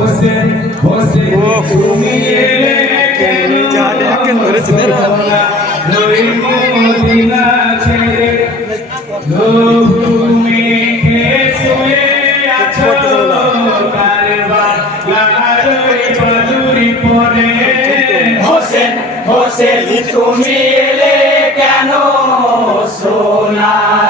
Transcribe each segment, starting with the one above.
হোসেন হোসেন তুমি এলে কেন? সোনা রই মদিনা ছেড়ে লহু মেখে শুয়ে আছো। কারবার লাগারই বাদুরি পরে। হোসেন হোসেন তুমি এলে কেন? সোনার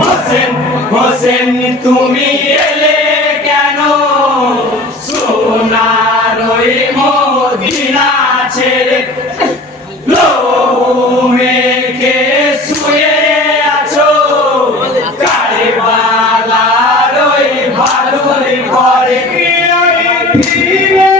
হোসেন হোসেন তুমি এলে কেন সোনার ওই মদিনা শুয়ে আছো কারবালার ওই বালুর ঘরে Thank you.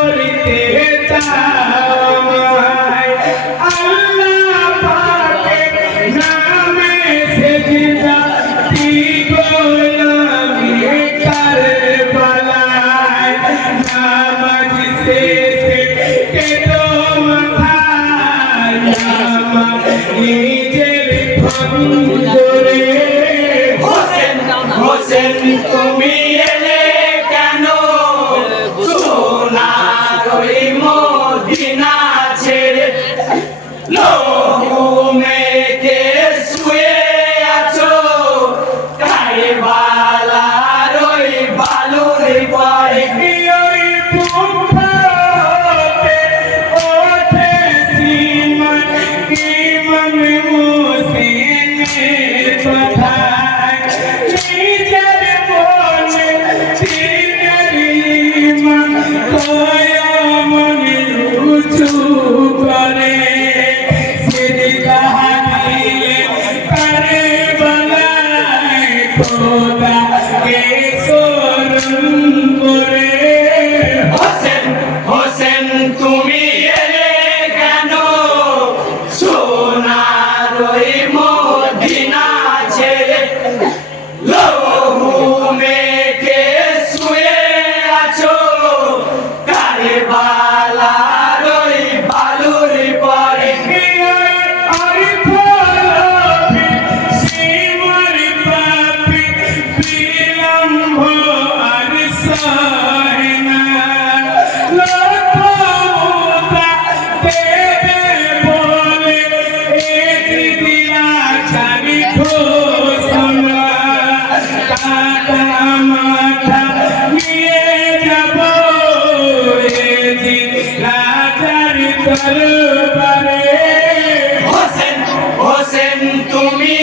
নিজের করে হোসেন হোসেন তুমি বলায় হোসেন হোসেন তুমি